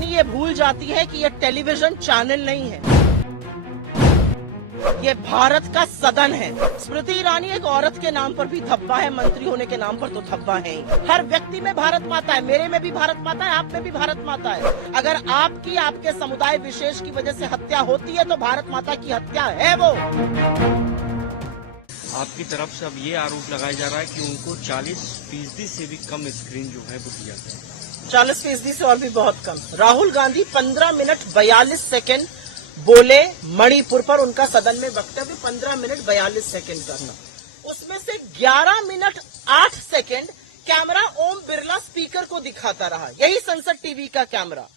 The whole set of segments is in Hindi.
ईरानी ये भूल जाती है कि ये टेलीविजन चैनल नहीं है, ये भारत का सदन है। स्मृति ईरानी एक औरत के नाम पर भी धब्बा है, मंत्री होने के नाम पर तो धब्बा है ही। हर व्यक्ति में भारत माता है, मेरे में भी भारत माता है, आप में भी भारत माता है। अगर आपकी आपके समुदाय विशेष की वजह से हत्या होती है तो भारत माता की हत्या है वो। आपकी तरफ से अब ये आरोप लगाया जा रहा है कि उनको 40% से भी कम स्क्रीन जो है वो दिया गया। 40% से और भी बहुत कम। राहुल गांधी 15 मिनट 42 सेकेंड बोले मणिपुर पर, उनका सदन में वक्तव्य 15 मिनट 42 सेकेंड का था। उसमें से 11 minute 8 second camera Om Birla speaker को दिखाता रहा, यही संसद टीवी का कैमरा,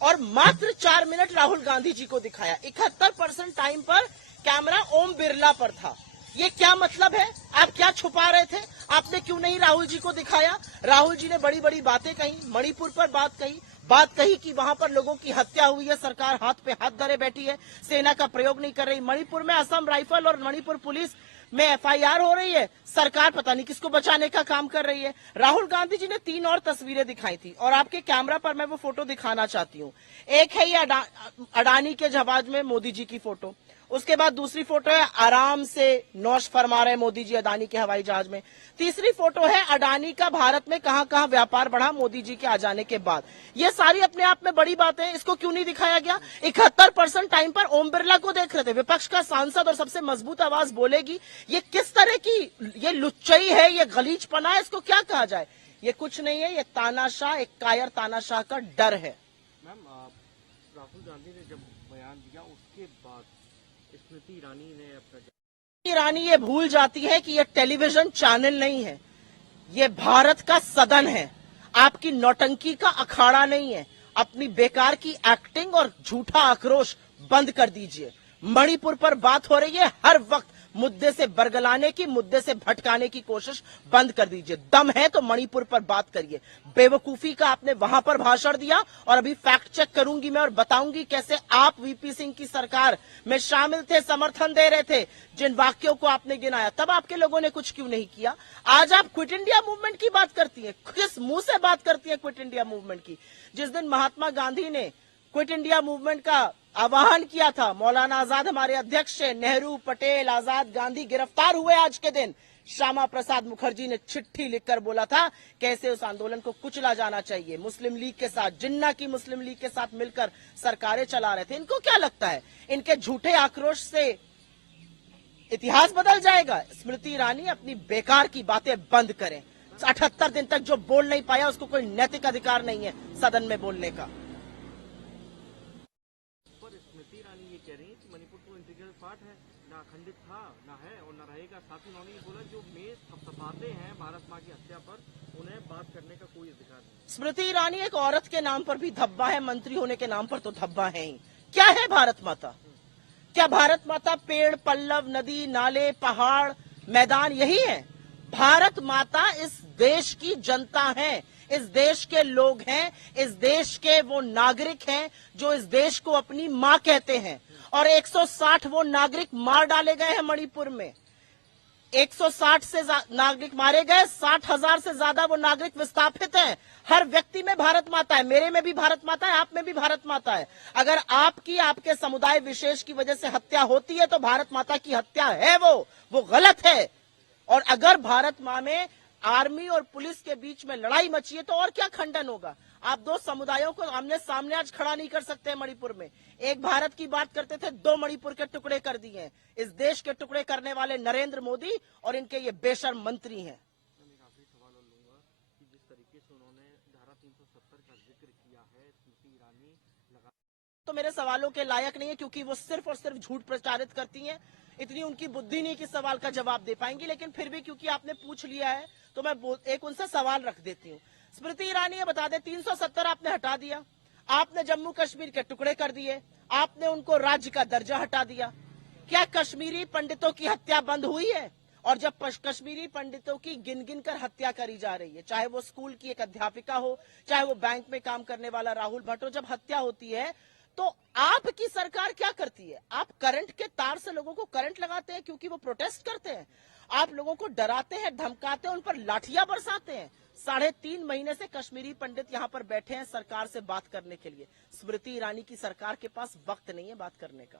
और मात्र 4 मिनट राहुल गांधी जी को दिखाया। 71% टाइम पर कैमरा ओम बिरला पर था। ये क्या मतलब है? आप क्या छुपा रहे थे? आपने क्यों नहीं राहुल जी को दिखाया? राहुल जी ने बड़ी बड़ी बातें कही, मणिपुर पर बात कही कि वहां पर लोगों की हत्या हुई है, सरकार हाथ पे हाथ धरे बैठी है, सेना का प्रयोग नहीं कर रही। मणिपुर में असम राइफल और मणिपुर पुलिस में FIR हो रही है, सरकार पता नहीं किसको बचाने का काम कर रही है। राहुल गांधी जी ने 3 और तस्वीरें दिखाई थी और आपके कैमरा पर मैं वो फोटो दिखाना चाहती हूँ। एक है ये अडानी के जहाज में मोदी जी की फोटो, उसके बाद दूसरी फोटो है आराम से नौश फरमा रहे मोदी जी अडानी के हवाई जहाज में, तीसरी फोटो है अडानी का भारत में कहां कहां व्यापार बढ़ा मोदी जी के आ जाने के बाद। ये सारी अपने आप में बड़ी बातें हैं, इसको क्यों नहीं दिखाया गया? 71% टाइम पर ओम बिरला को देख रहे थे। विपक्ष का सांसद और सबसे मजबूत आवाज बोलेगी, ये किस तरह की ये लुच्चई है, ये गलीचपना है, इसको क्या कहा जाए? ये कुछ नहीं है, ये तानाशाह, एक कायर तानाशाह का डर है। मैम, राहुल गांधी ने जब बयान दिया उसके बाद स्मृति ईरानी ने अपना ईरानी ये भूल जाती है कि ये टेलीविजन चैनल नहीं है, ये भारत का सदन है। आपकी नौटंकी का अखाड़ा नहीं है। अपनी बेकार की एक्टिंग और झूठा आक्रोश बंद कर दीजिए। मणिपुर पर बात हो रही है, हर वक्त मुद्दे से बरगलाने की, मुद्दे से भटकाने की कोशिश बंद कर दीजिए। दम है तो मणिपुर पर बात करिए। बेवकूफी का आपने वहां पर भाषण दिया और अभी फैक्ट चेक करूंगी मैं और बताऊंगी कैसे आप VP सिंह की सरकार में शामिल थे, समर्थन दे रहे थे। जिन वाक्यों को आपने गिनाया तब आपके लोगों ने कुछ क्यों नहीं किया? आज आप क्विट इंडिया मूवमेंट की बात करती हैं, किस मुंह से बात करती हैं क्विट इंडिया मूवमेंट की? जिस दिन महात्मा गांधी ने क्विट इंडिया मूवमेंट का आह्वान किया था, मौलाना आजाद हमारे अध्यक्ष है, नेहरू, पटेल, आजाद, गांधी गिरफ्तार हुए आज के दिन, श्यामा प्रसाद मुखर्जी ने चिट्ठी लिखकर बोला था कैसे उस आंदोलन को कुचला जाना चाहिए। मुस्लिम लीग के साथ, जिन्ना की मुस्लिम लीग के साथ मिलकर सरकारें चला रहे थे। इनको क्या लगता है इनके झूठे आक्रोश से इतिहास बदल जाएगा? स्मृति ईरानी अपनी बेकार की बातें बंद करें। 78 दिन तक जो बोल नहीं पाया उसको कोई नैतिक अधिकार नहीं है सदन में बोलने का। स्मृति ईरानी ये कह रही है कि मणिपुर तो इंटीग्रल पार्ट है, ना अखंडित था, ना है और ना रहेगा। साथ ही उन्होंने ये बोला जो मेज थपथपाते हैं भारत माँ की हत्या पर, उन्हें बात करने का कोई अधिकार नहीं। स्मृति ईरानी एक औरत के नाम पर भी धब्बा है, मंत्री होने के नाम पर तो धब्बा है ही। क्या है भारत माता? क्या भारत माता पेड़, पल्लव, नदी, नाले, पहाड़, मैदान यही है? भारत माता इस देश की जनता है, इस देश के लोग हैं, इस देश के वो नागरिक हैं जो इस देश को अपनी मां कहते हैं। और 160 वो नागरिक मार डाले गए हैं मणिपुर में। 160 से नागरिक मारे गए, 60,000 से ज्यादा वो नागरिक विस्थापित हैं। हर व्यक्ति में भारत माता है, मेरे में भी भारत माता है, आप में भी भारत माता है। अगर आपकी आपके समुदाय विशेष की वजह से हत्या होती है तो भारत माता की हत्या है वो गलत है। और अगर भारत माँ में आर्मी और पुलिस के बीच में लड़ाई मची है तो और क्या खंडन होगा? आप दो समुदायों को आमने सामने आज खड़ा नहीं कर सकते हैं मणिपुर में। एक भारत की बात करते थे, 2 मणिपुर के टुकड़े कर दिए हैं। इस देश के टुकड़े करने वाले नरेंद्र मोदी और इनके ये बेशर्म मंत्री हैं। जिस तरीके से उन्होंने धारा 370 का जिक्र किया है, स्मृति ईरानी तो मेरे सवालों के लायक नहीं है क्योंकि वो सिर्फ और सिर्फ झूठ प्रचारित करती हैं। इतनी उनकी बुद्धि नहीं कि सवाल का जवाब दे पाएंगी, लेकिन फिर भी क्योंकि आपने पूछ लिया है तो मैं एक उनसे सवाल रख देती हूँ। स्मृति ईरानी ये बता दे, 370 आपने हटा दिया, आपने जम्मू कश्मीर के टुकड़े कर दिए, आपने उनको राज्य का दर्जा हटा दिया। क्या कश्मीरी पंडितों की हत्या बंद हुई है? और जब कश्मीरी पंडितों की गिन गिन कर हत्या करी जा रही है, चाहे वो स्कूल की एक अध्यापिका हो, चाहे वो बैंक में काम करने वाला राहुल भट्ट हो, जब हत्या होती है तो आपकी सरकार क्या करती है? आप करंट के तार से लोगों को करंट लगाते हैं क्योंकि वो प्रोटेस्ट करते हैं। आप लोगों को डराते हैं, धमकाते हैं, उन पर लाठियां बरसाते हैं। 3.5 महीने से कश्मीरी पंडित यहाँ पर बैठे हैं सरकार से बात करने के लिए। स्मृति ईरानी की सरकार के पास वक्त नहीं है बात करने का।